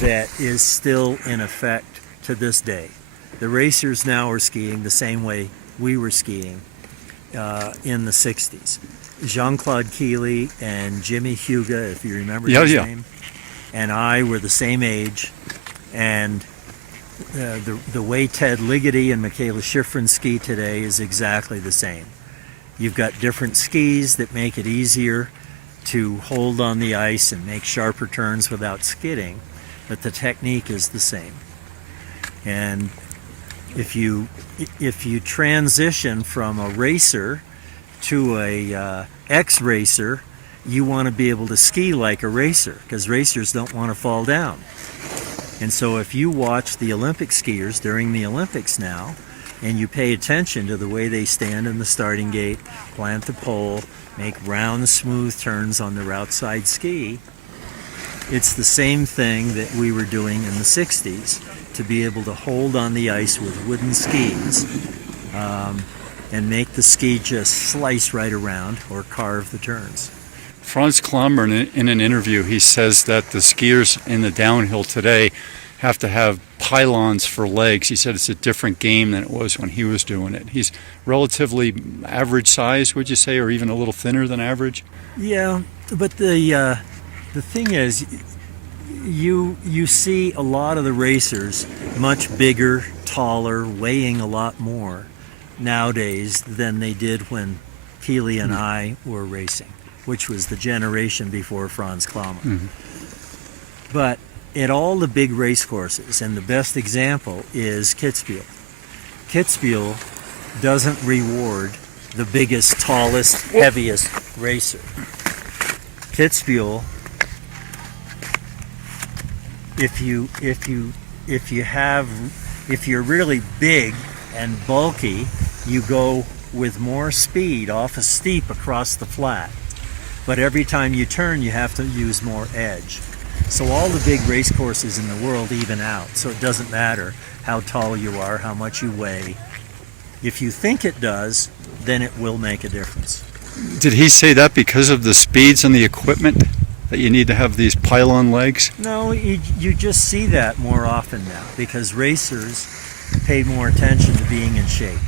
That is still in effect to this day. The racers now are skiing the same way we were skiing in the 60s. Jean-Claude Keely and Jimmy Huga, if you remember his name, and I were the same age, and the way Ted Ligety and Mikaela Shiffrin ski today is exactly the same. You've got different skis that make it easier to hold on the ice and make sharper turns without skidding, but the technique is the same. And if you transition from a racer to a ex-racer, you want to be able to ski like a racer, because racers don't want to fall down. And so if you watch the Olympic skiers during the Olympics now, and you pay attention to the way they stand in the starting gate, plant the pole, make round, smooth turns on their outside ski, it's the same thing that we were doing in the 60s, to be able to hold on the ice with wooden skis and make the ski just slice right around or carve the turns. Franz Klammer, in an interview, he says that the skiers in the downhill today have to have pylons for legs. He said it's a different game than it was when he was doing it. He's relatively average size, would you say, or even a little thinner than average? Yeah, but the thing is, you see a lot of the racers much bigger, taller, weighing a lot more nowadays than they did when Keely and I were racing, which was the generation before Franz Klammer. Mm-hmm. But at all the big race courses, and the best example is Kitzbuehel. Kitzbuehel doesn't reward the biggest, tallest, heaviest racer. Kitzbuehel, if you're really big and bulky, you go with more speed off a steep across the flat. But every time you turn, you have to use more edge. So all the big race courses in the world even out. So it doesn't matter how tall you are, how much you weigh. If you think it does, then it will make a difference. Did he say that because of the speeds and the equipment, that you need to have these pylon legs? No, you just see that more often now, because racers pay more attention to being in shape.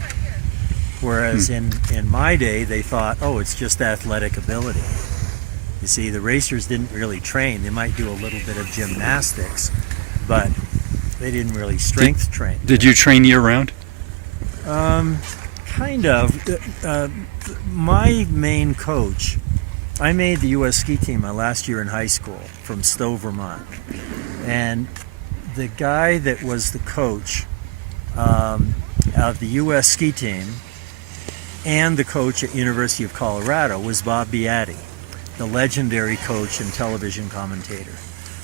Whereas in my day, they thought, oh, it's just athletic ability. You see, the racers didn't really train. They might do a little bit of gymnastics, but they didn't really strength train. Did you train year-round? Kind of. My main coach, I made the U.S. ski team my last year in high school from Stowe, Vermont. And the guy that was the coach of the U.S. ski team and the coach at University of Colorado was Bob Beattie, the legendary coach and television commentator.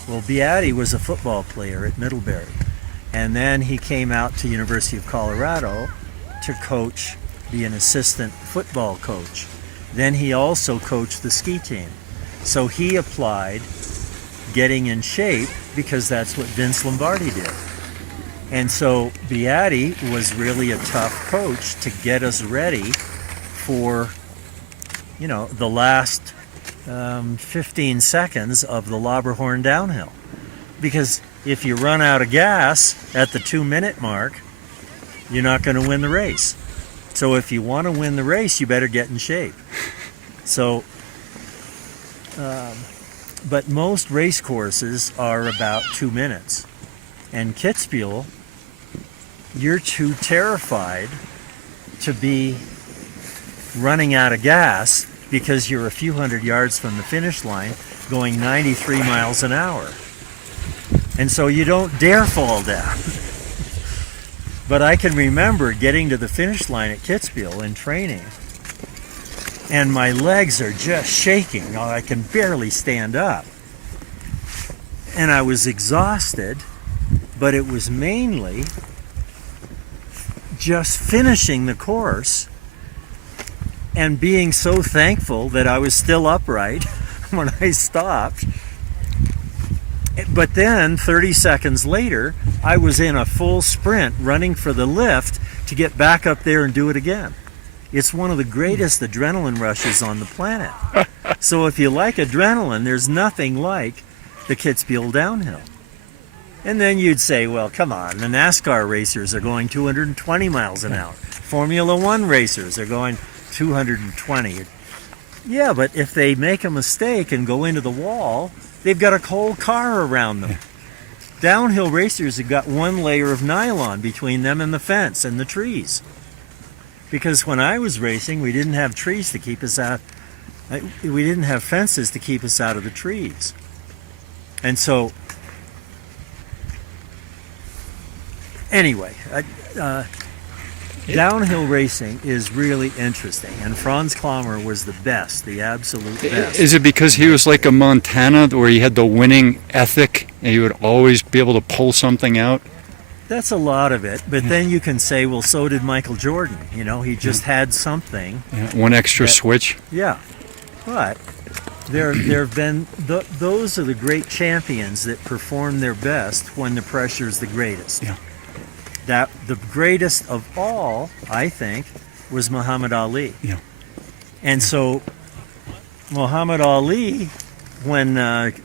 Well, Beattie was a football player at Middlebury, and then he came out to University of Colorado to coach, be an assistant football coach. Then he also coached the ski team. So he applied getting in shape because that's what Vince Lombardi did. And so Beattie was really a tough coach to get us ready for, the last 15 seconds of the Lauberhorn downhill. Because if you run out of gas at the 2-minute mark, you're not going to win the race. So if you want to win the race, you better get in shape. So, but most race courses are about 2 minutes. And Kitzbuehel, you're too terrified to be running out of gas because you're a few hundred yards from the finish line going 93 miles an hour. And so you don't dare fall down. But I can remember getting to the finish line at Kitzbuehel in training, and my legs are just shaking. I can barely stand up. And I was exhausted, but it was mainly just finishing the course and being so thankful that I was still upright when I stopped. But then 30 seconds later, I was in a full sprint running for the lift to get back up there and do it again. It's one of the greatest adrenaline rushes on the planet. So if you like adrenaline, there's nothing like the Kitzbuehel downhill. And then you'd say, well, come on, the NASCAR racers are going 220 miles an hour. Formula One racers are going 220. Yeah, but if they make a mistake and go into the wall, they've got a whole car around them. Downhill racers have got one layer of nylon between them and the fence and the trees. Because when I was racing, we didn't have trees to keep us out. We didn't have fences to keep us out of the trees. And so, anyway, downhill racing is really interesting. And Franz Klammer was the best, the absolute best. Is it because he was like a Montana where he had the winning ethic and he would always be able to pull something out? That's a lot of it, but then you can say, well, so did Michael Jordan. You know, he just had something. Yeah, one extra switch. Yeah, but there have been those are the great champions that perform their best when the pressure is the greatest. Yeah. That the greatest of all, I think, was Muhammad Ali. Yeah. And so Muhammad Ali, when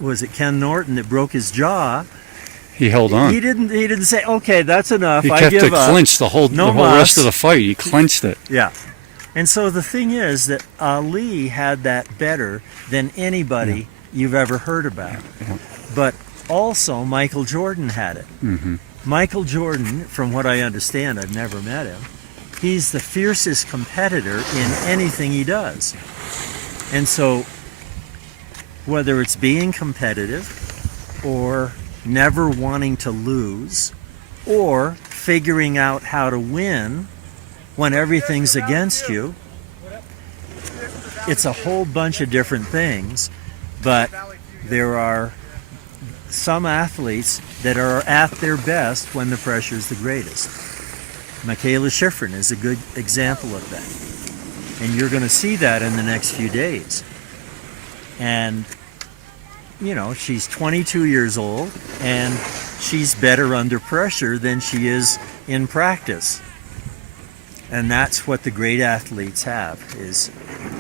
was it Ken Norton that broke his jaw? He held on. He didn't say, okay, that's enough. He I kept give it up. clenched the whole rest of the fight. He clenched it. Yeah. And so the thing is that Ali had that better than anybody you've ever heard about. Yeah. But also Michael Jordan had it. Mm-hmm. Michael Jordan, from what I understand, I've never met him, he's the fiercest competitor in anything he does. And so whether it's being competitive or never wanting to lose or figuring out how to win when everything's against you, it's a whole bunch of different things, but there are some athletes that are at their best when the pressure is the greatest. Mikaela Shiffrin is a good example of that. And you're going to see that in the next few days. And you know, she's 22 years old and she's better under pressure than she is in practice. And that's what the great athletes have, is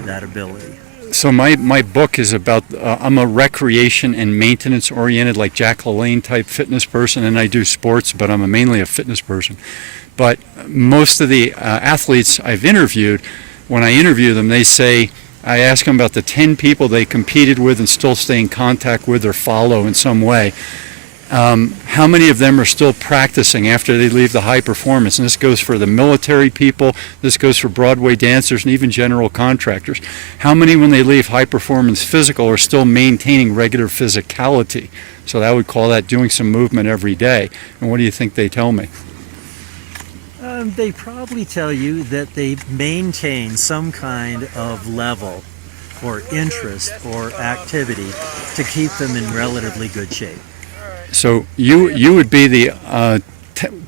that ability. So my book is about, I'm a recreation and maintenance oriented, like Jack LaLanne type fitness person, and I do sports, but I'm mainly a fitness person. But most of the athletes I've interviewed, when I interview them, they say, I ask them about the 10 people they competed with and still stay in contact with or follow in some way. How many of them are still practicing after they leave the high performance? And this goes for the military people, this goes for Broadway dancers, and even general contractors. How many, when they leave high performance physical, are still maintaining regular physicality? So I would call that doing some movement every day. And what do you think they tell me? They probably tell you that they maintain some kind of level or interest or activity to keep them in relatively good shape. So you would be the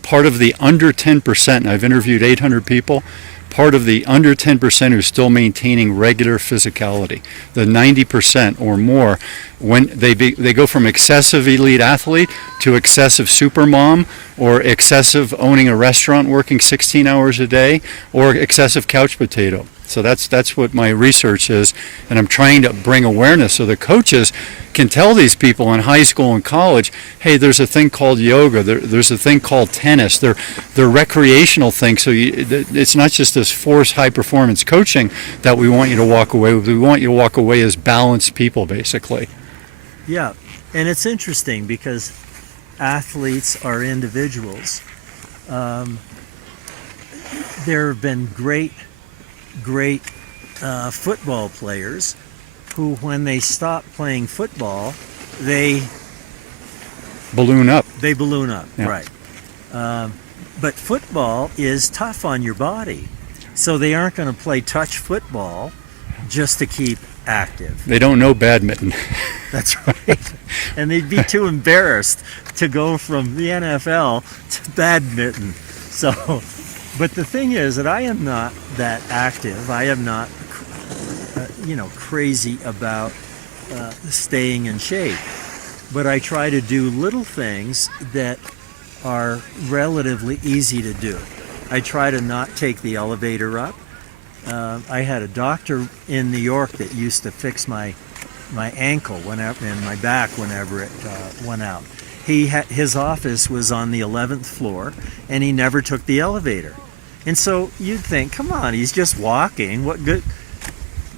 part of the under 10%. I've interviewed 800 people. Part of the under 10% who's still maintaining regular physicality. The 90% or more, when they go from excessive elite athlete to excessive supermom, or excessive owning a restaurant, working 16 hours a day, or excessive couch potato. So that's what my research is, and I'm trying to bring awareness so the coaches can tell these people in high school and college, hey, there's a thing called yoga, there's a thing called tennis, they're recreational things. So it's not just this forced high performance coaching that we want you to walk away with. We want you to walk away as balanced people, basically. Yeah, and it's interesting because athletes are individuals. There have been great football players who, when they stop playing football, they balloon up. They balloon up, yeah. Right. But football is tough on your body, so they aren't going to play touch football just to keep active. They don't know badminton. That's right. And they'd be too embarrassed to go from the NFL to badminton. So, but the thing is that I am not that active. I am not, crazy about staying in shape. But I try to do little things that are relatively easy to do. I try to not take the elevator up. I had a doctor in New York that used to fix my ankle whenever, and my back whenever it went out. His office was on the 11th floor, and he never took the elevator. And so you'd think, come on, he's just walking, what good?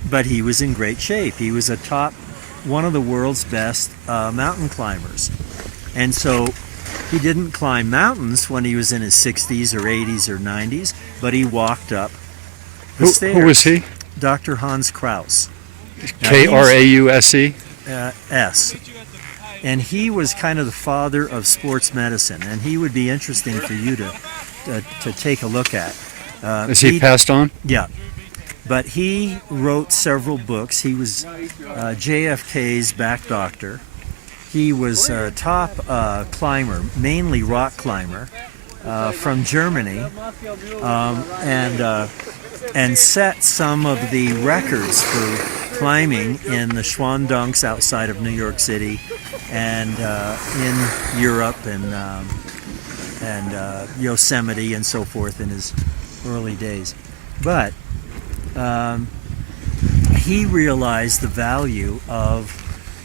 But he was in great shape. He was one of the world's best mountain climbers. And so he didn't climb mountains when he was in his 60s or 80s or 90s, but he walked up the stairs. Who was he? Dr. Hans Kraus. Krause? S. And he was kind of the father of sports medicine, and he would be interesting for you to take a look at. Is he passed on? Yeah. But he wrote several books. He was JFK's back doctor. He was a top climber, mainly rock climber, from Germany, and set some of the records for climbing in the Schwandunks outside of New York City, and in Europe and Yosemite and so forth in his early days. But he realized the value of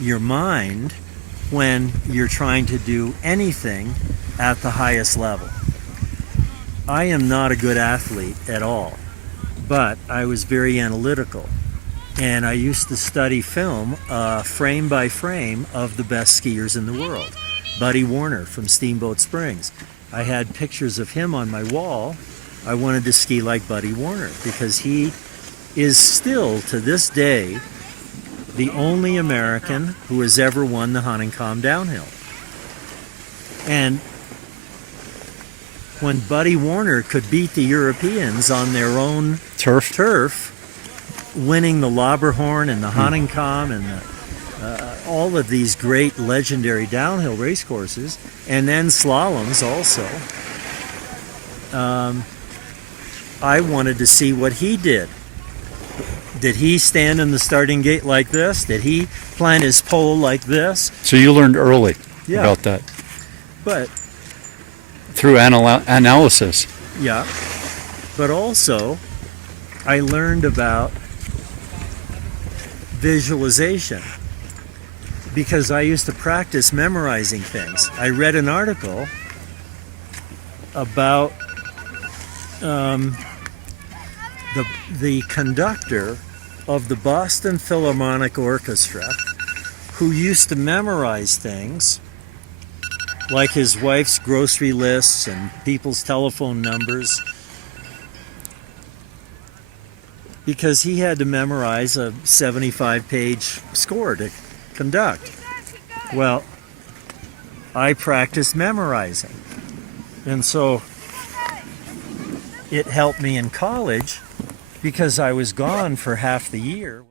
your mind when you're trying to do anything at the highest level. I am not a good athlete at all, but I was very analytical, and I used to study film frame by frame of the best skiers in the world. Buddy Warner from Steamboat Springs. I had pictures of him on my wall. I wanted to ski like Buddy Warner because he is still, to this day, the only American who has ever won the Hahnenkamm downhill. And when Buddy Warner could beat the Europeans on their own turf, winning the Lauberhorn and the Hahnenkamm and all of these great legendary downhill race courses, and then slaloms also, I wanted to see what he did. Did he stand in the starting gate like this? Did he plant his pole like this? So you learned early about that. But through analysis. Yeah. But also, I learned about visualization because I used to practice memorizing things. I read an article about the conductor of the Boston Philharmonic Orchestra, who used to memorize things like his wife's grocery lists and people's telephone numbers, because he had to memorize a 75-page score to conduct. Well, I practiced memorizing, and so it helped me in college because I was gone for half the year.